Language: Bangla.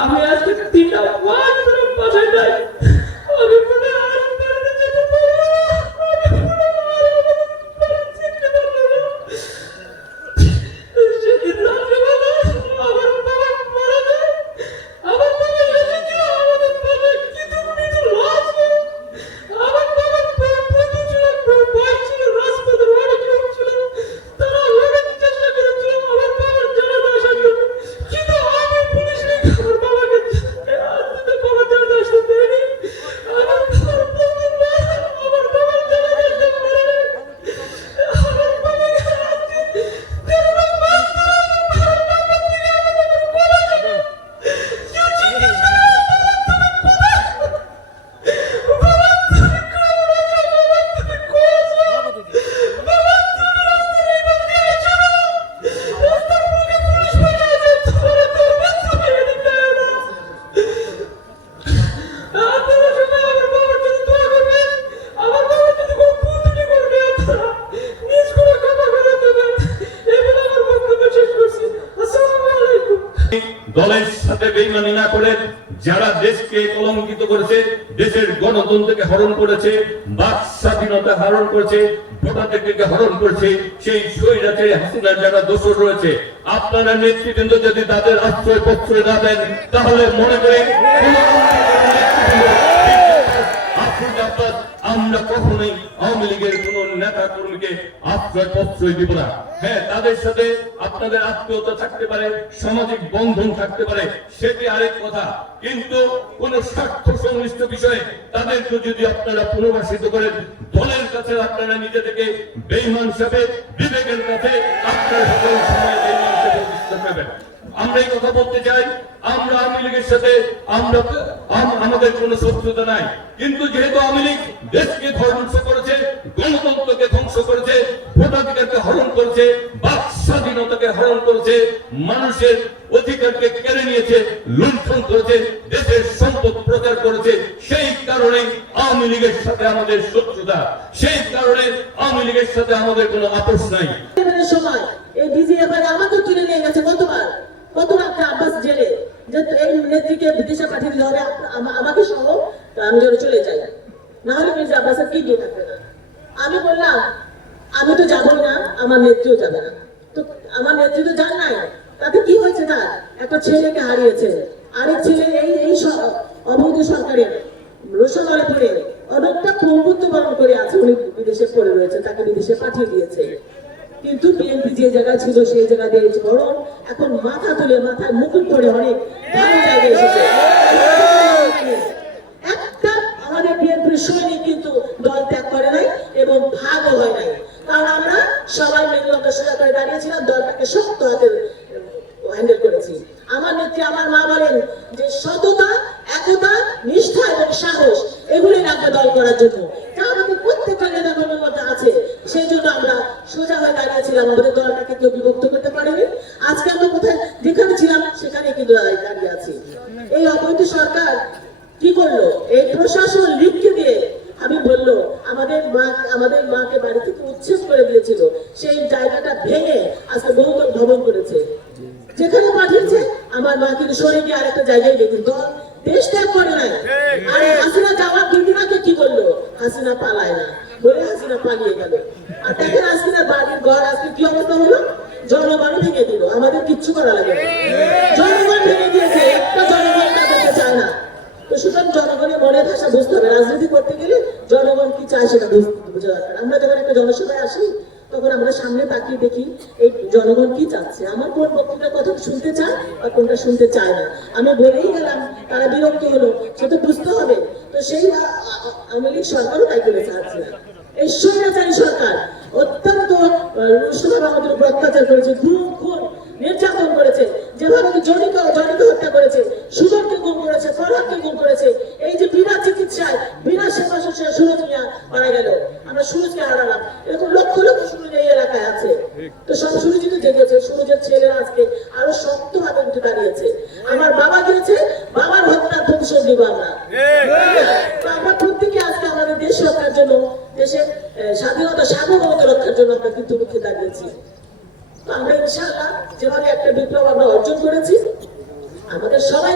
আমি আজকে 3টা ওয়ান ধরে বাসায় যাই। আমি মনে আর বাড়িতে যেতে পারবো না। সেদিন রাত্রেবেলা আমার বাবা মারা যায়। আমার বাবা এসেছিল আমাদের বাসায় কিছু কিছু লাশ। আমার বাবার বন্ধু ছিল, ভাই ছিল, রাজপথের অনেক লোক ছিল। তারা লাগাতে চেষ্টা করেছিল আমার বাবার জানাজা আসার জন্য, কিন্তু আমি পুলিশ রেখে আমার বাবাকে আসতে বাবা জানাজা আসতে দেয়নি। আমার বাবার বন্ধু না আমার বাবার জানাজা আসতে পারে না। আমার বাবাকে দলের সাথে বেইমানি না করে যারা দেশকে কলঙ্কিত করেছে, দেশের গণতন্ত্রকে হরণ করেছে, বাক স্বাধীনতা হরণ করেছে, ভোটাধিকারকে হরণ করেছে, সেই স্বৈরাচারী হাসিনার যারা দোষর রয়েছে, আপনারা নেতৃবৃন্দ যদি তাদের আশ্রয় প্রশ্রয় না দেন, তাহলে মনে করে আমরা কখনোই আওয়ামী লীগের কোন নেতা কর্মীকে আশ্রয় প্রশ্রয় দিব না। হ্যাঁ, তাদের সাথে আপনাদের আত্মীয়তা থাকতে পারে, সামাজিক বন্ধন থাকতে পারে, সেটি আরেক কথা, কিন্তু কোন স্বার্থ সংশ্লিষ্ট বিষয়ে তাদেরকে যদি আপনারা পুনর্বাসিত করেন, দলের কাছে আপনারা নিজেদেরকে বেঈমান হিসেবে, বিবেকের কাছে আপনারা সকল সময় বেঈমান হিসেবে প্রতিষ্ঠা করবেন। আমরা এই কথা বলতে চাই, আমরা আওয়ামী লীগের সাথে আমাদের কোনো শত্রুতা নাই, কিন্তু যেহেতু আওয়ামী লীগ দেশকে ধ্বংস করেছে, গণতন্ত্রকে ধ্বংস করেছে, ভোটাধিকারকে হরণ করেছে, বাক স্বাধীনতাকে হরণ করেছে, মানুষের অধিকারকে কেড়ে নিয়েছে, লুণ্ঠন করেছে, দেশের সম্পদ প্রচার করেছে, সেই কারণে আওয়ামী লীগের সাথে আমাদের শত্রুতা, সেই কারণে আওয়ামী লীগের সাথে আমাদের কোনো আপোষ নাই। সময় এই ডিজিএফআই আমাকে তুলে নিয়ে গেছে কতবার আব্বাস জেলে, যে এই নেত্রীকে বিদেশে পাঠিয়ে দিতে হবে আমাকে সহ, আমি যেন চলে যাই, না হলে মির্জা আব্বাসের কি দিয়ে থাকবে না। আমি বললাম আমি তো যাবো না, আমার নেত্রীও যাবে না। তো আমার নেত্রী তো যান নাই, তাতে কি হয়েছে? না, একটা ছেলেকে হারিয়েছে, আরেক ছেলে এই অবৈধ সরকারের রোষামরে পড়ে অনেকটা প্রভুত্ব বরণ করে আছে, উনি বিদেশে পড়ে রয়েছে, তাকে বিদেশে পাঠিয়ে দিয়েছে। কিন্তু বিএনপি যে জায়গায় ছিল সেই জায়গা দিয়েছে, বরং এখন মাথা তুলে মাথায় মুকুট পরে অনেক ভালো জায়গায় এসেছে। একটা আমাদের বিএনপির সৈনিক কিন্তু দল ত্যাগ করে নাই এবং ভাগও হয় নাই, কারণ আমরা সবাই মেরুদণ্ড সোজা করে দাঁড়িয়েছিলাম, দলটাকে শক্ত হাতে হ্যান্ডেল করেছি। আমার নেত্রী, আমার মা বলেন যে সততা, একতা, নিষ্ঠা এবং সাহস এগুলি লাগবে দল করার জন্য, যা আমাদের প্রত্যেকটা নেতা কর্মীর মধ্যে আছে। সেই জন্য আমরা সোজা হয়ে দাঁড়িয়েছিলাম, আমাদের দলটাকে কেউ বিভক্ত করতে পারেনি। আজকে আমরা কোথায় যেখানে ছিলাম সেখানে কিন্তু দাঁড়িয়ে আছি। এই অবৈধ সরকার কি করলো? এই প্রশাসন লীগকে দিয়ে আমি বললো আমাদের মাকে বাড়ি থেকে উচ্ছেদ করে দিয়েছিল, সেই জায়গাটা ভেঙে আজকে বহুতল ভবন করেছে, যেখানে পাঠিয়েছে আমার মা কিন্তু সরে গিয়ে আরেকটা জায়গায় দেখি দল দেশ ত্যাগ করে নাই। আর হাসিনা যাওয়ার দুদিন আগে কি করলো? হাসিনা পালায় না বলে হাসিনা পালিয়ে গেল। আর দেখেন হাসিনার বাড়ির ঘর আজকে কি অবস্থা হলো, জনগণ ভেঙে দিল, আমাদের কিচ্ছু করা লাগে না, জনগণ ভেঙে দিয়েছে, একটা জনগণ তাদেরকে চায় না। তো সুতরাং জনগণের মনের ভাষা বুঝতে হবে, রাজনীতি করতে গেলে জনগণ কি চায় সেটা বোঝা দরকার। আমরা যখন একটা জনসভায় আসি তখন আমরা সামনে তাকিয়ে দেখি এই জনগণ কি চাচ্ছে, আমার কোন বক্তব্যের কথা শুনতে চায় আর কোনটা শুনতে চায় না। আমি বলেই গেলাম, তারা বিরক্ত হলো, সে তো বুঝতে হবে। তো সেই আওয়ামী লীগ সরকারও তাই করে চাচ্ছে না। এই স্বৈরাচারী সরকার অত্যন্ত রুষ্টভাবে আমাদের উপর অত্যাচার করেছে, খুন নির্যাতন করেছে, যেভাবে জনিকে হত্যা করেছে, সুজনকে গুম করেছে, ফরহাদকে গুম করেছে। এই যে বিনা চিকিৎসায়, বিনা সেবা শুশ্রূষায় সুরজ মিয়া মারা গেল, আমরা সুরজকে হারালাম, এরকম লক্ষ লক্ষ সুরজ এই এলাকায় আছে। তো সব সুরজই তো জেগেছে, সুরজের ছেলেরা আজকে আরো শক্ত হাতে উঠে দাঁড়িয়েছে। আমার বাবা গিয়েছে, বাবার হত্যার প্রতিশোধ নিব আমরা। আমরা প্রত্যেকে আজকে আমাদের দেশ রক্ষার জন্য, দেশের স্বাধীনতা সার্বভৌমত্ব রক্ষার জন্য আমরা কিন্তু মুখে দাঁড়িয়েছি। আমরা ইনশাআল্লাহ যেভাবে একটা বিপ্লব আমরা অর্জন করেছি, আমাদের সবাই